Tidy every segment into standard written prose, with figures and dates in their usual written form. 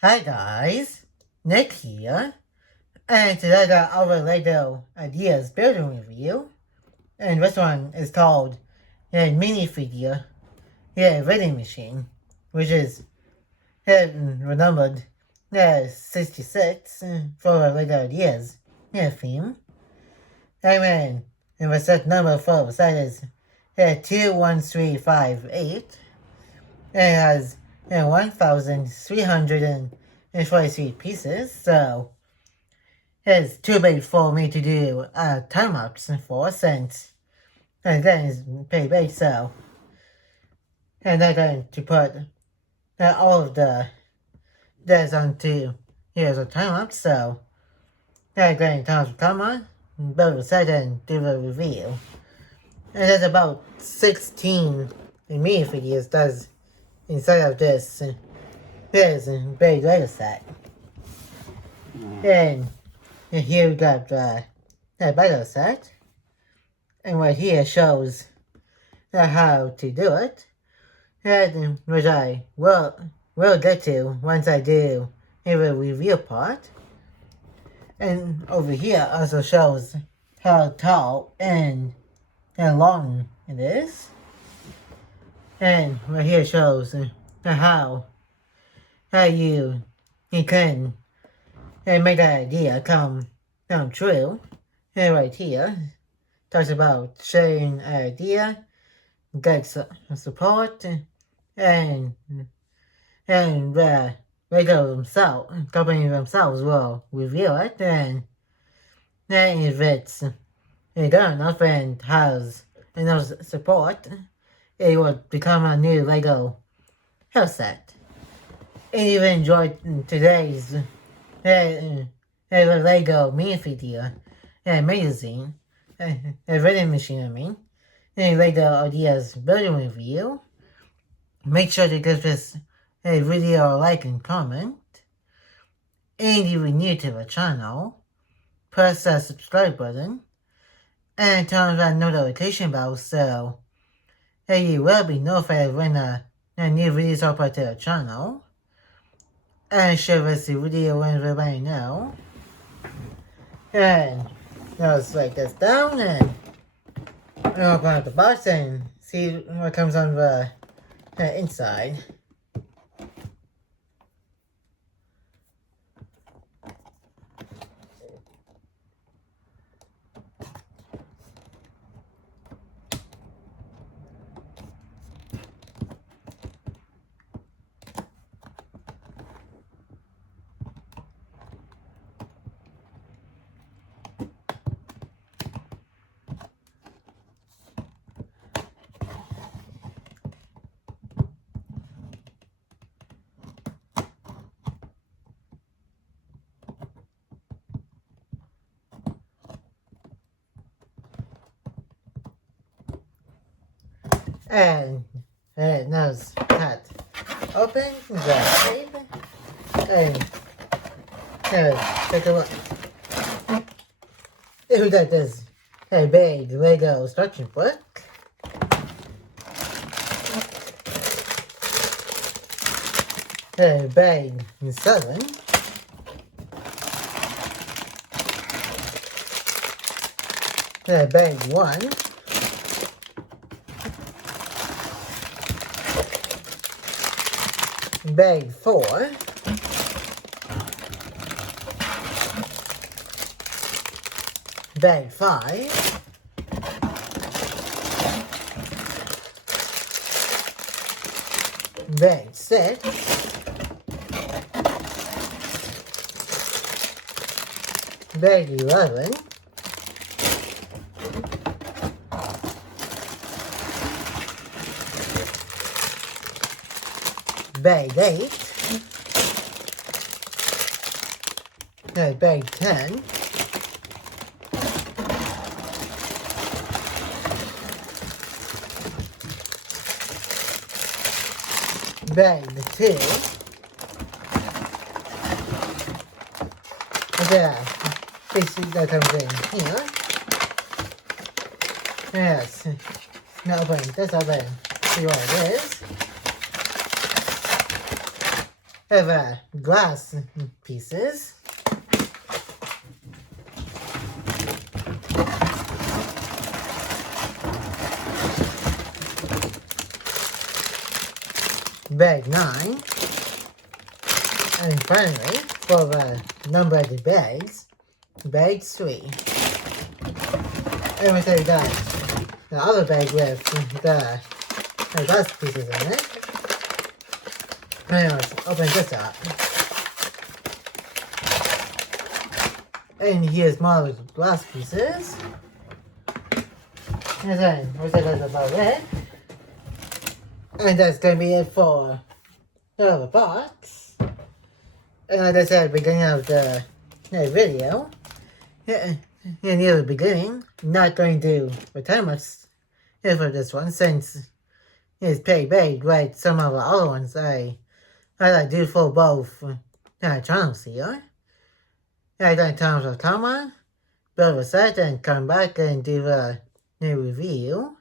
Hi guys, Nick here, and today I got our Lego Ideas building review, and this one is called Minifigure Vending Machine, which is renumbered 66 for our Lego Ideas theme. And the set number for the site is 21358, and it has 1,343 pieces, so it's too big for me to do time lapse for, since again it's pretty big, so and I'm going to put all of this onto here's a time lapse, so I'm going to turn off the camera, build the set, and do the review. And there's about 16 minifigures that's inside of this big Lego set. And here we got the Lego set, and right here shows how to do it, and which I will get to once I do a review part. And over here also shows how tall and long it is, and right here shows how you can make that idea come true. And right here talks about sharing an idea, get support, and Lego themselves, company themselves will review it, and then if it's good enough and has enough support, it will become a new Lego house set. And if you enjoyed today's Lego minifigure magazine, vending machine, and Lego Ideas building review, make sure to give this video a like and comment. And if you're new to the channel, press the subscribe button and turn on that notification bell so you will be notified when a new videos are put to the channel. And share this video with everybody know. And let's write this down and open up the box and see what comes on the inside. And now it's cut open the tape and take a look. We got this big Lego instruction book. Bag 7. Bag 1. Bag 4. Bag 5. Bag 6. Bag 11. Bag 8. Bag 10. Bag 2. Yeah, basically that comes in here. Yes. Now open this open. See what it is. of glass pieces. Bag 9. And finally, for the numbered bags, bag 3. And we say that the other bag with the glass pieces in it. And let's open this up. And here's more glass pieces. And then we say that's about it. And that's going to be it for the box. And like I said at the beginning of the video, near the beginning, not going to return much for this one since it's pretty big, like some of the other ones I like do for both channels here. I like turn off the camera, build a set, and come back and do the new review.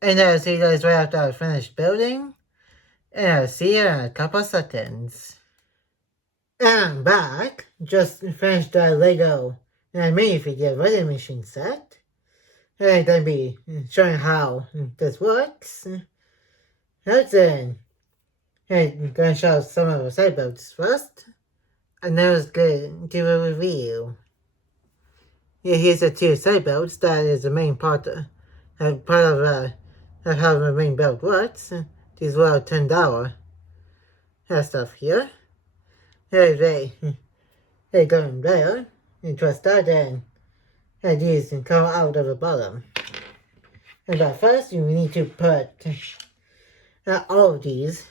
And I'll see you guys right after I finish building. And I'll see you in a couple seconds. And I'm back. Just finished the Lego minifigure vending machine set. And I'm going to be showing how this works. Let's I'm going to show some of the side builds first. And then let's get to a review. Here's the two side builds. That is the main part of how the main build works. These little $10 stuff here. They go in there into a start and these can come out of the bottom. But first you need to put all of these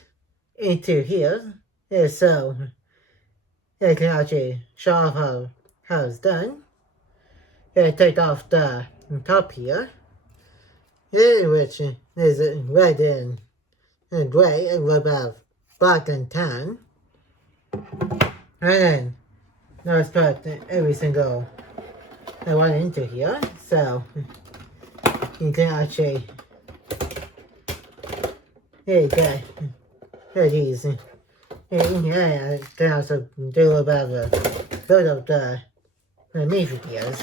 into here. So you can actually show off how it's done. Take off the top here, which is red and gray, and what about black and tan. And then now let's put every single one into here, so you can actually get these in here. I can also do a little bit of a build of the minifigures.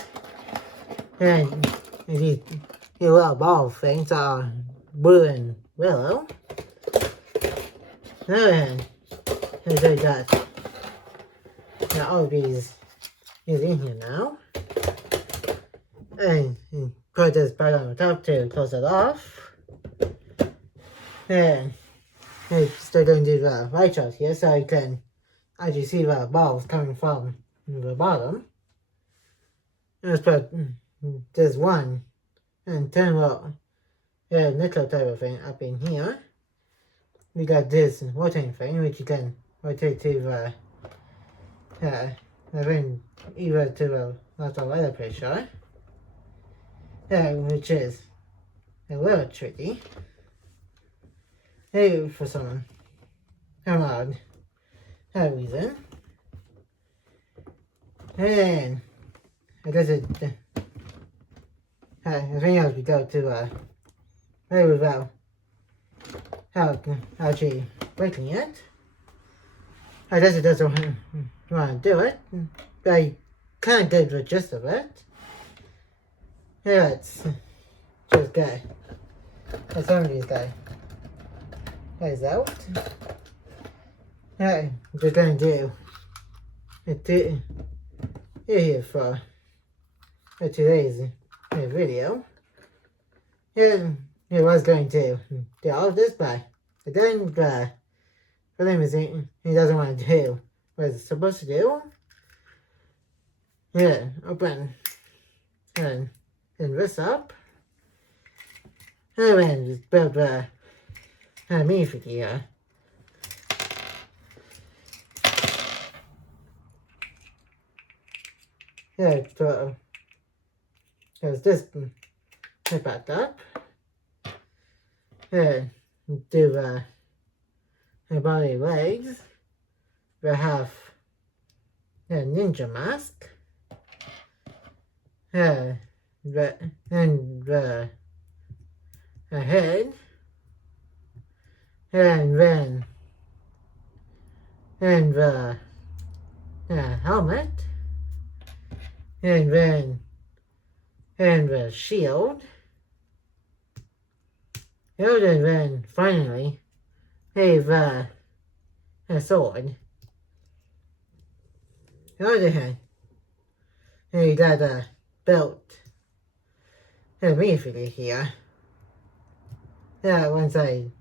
And these little ball things are blue and yellow. And they got all these is in here now. And put this back on the top to close it off. And we're still going to do the light shot here so you can actually see the balls coming from the bottom. Let's put this one and turn the nickel type of thing up in here. We got this rotating thing which you can rotate to the ring either to the left or right, I'm pretty sure. Which is a little tricky. For some odd reason. And I guess I think as we go to right without how actually breaking it. I guess it doesn't want to do it, but I kind of get the gist of it. Let's just get some of these guys out. I'm just going to do it here for today's video. And I was going to do all of this, but then for some reason he doesn't want to do what it's supposed to do. Open and this up. And then just build a minifigure. So there's this back up. And do the body legs. We have a ninja mask. And the head. And then and the helmet, and then the shield, and then finally the sword. On the other hand, he got a belt, a minifigure here. Yeah, once I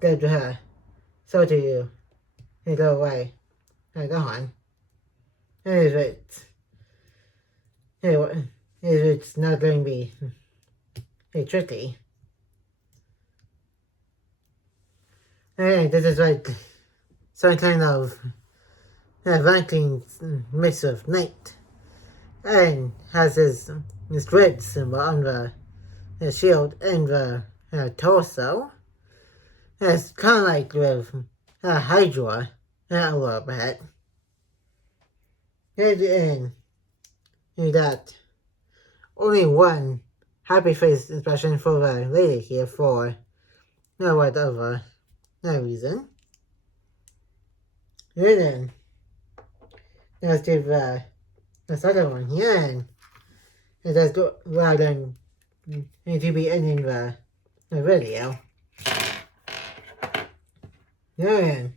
go to her, so to you, and go away, and go on. And if it's not going to be tricky. And this is like some kind of Viking mix of knight, and has this red symbol on the shield and the torso. It's kind of like with Hydra a little bit. And you got only one happy face expression for the lady here for whatever reason. And then let's do this other one here, and it does go rather than to be ending the video. Then,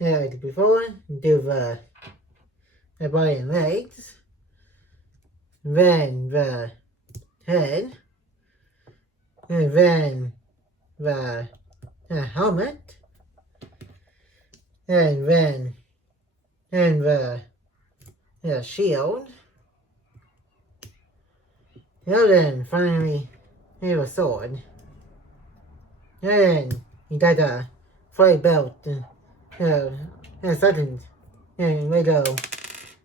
like before, do the body and legs, then the head, and then the helmet, and then the shield, and then finally a sword. And then you got a flight belt, and second, and Lego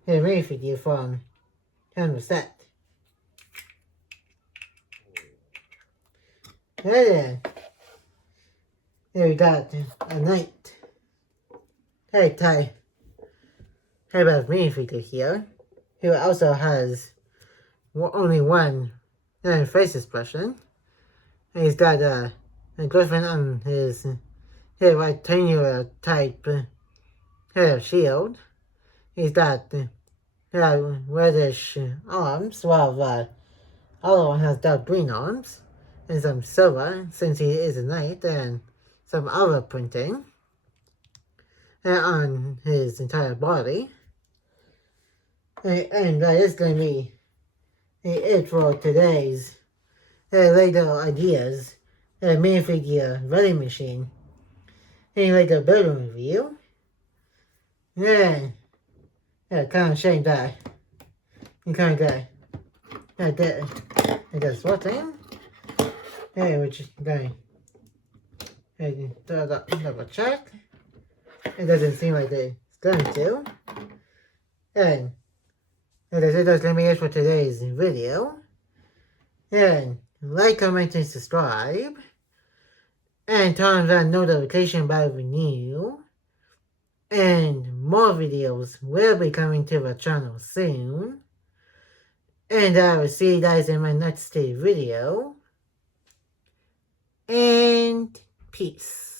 minifigure from the set. And then we got a knight type of minifigure here, who also has only one face expression. And he's got a griffin on his rectangular type shield. He's got reddish arms, while the other one has dark green arms, and some silver, since he is a knight, and some other printing on his entire body. And that is going to be it for today's Lego Ideas minifigure vending machine and Lego building review. Yeah, kind of shame that you kind of got this working. Yeah, which is going to double check. It doesn't seem like it's going to. And that's going to be it for today's video. And like, comment, and subscribe. And turn on that notification bell when new. And more videos will be coming to the channel soon. And I will see you guys in my next video. And peace.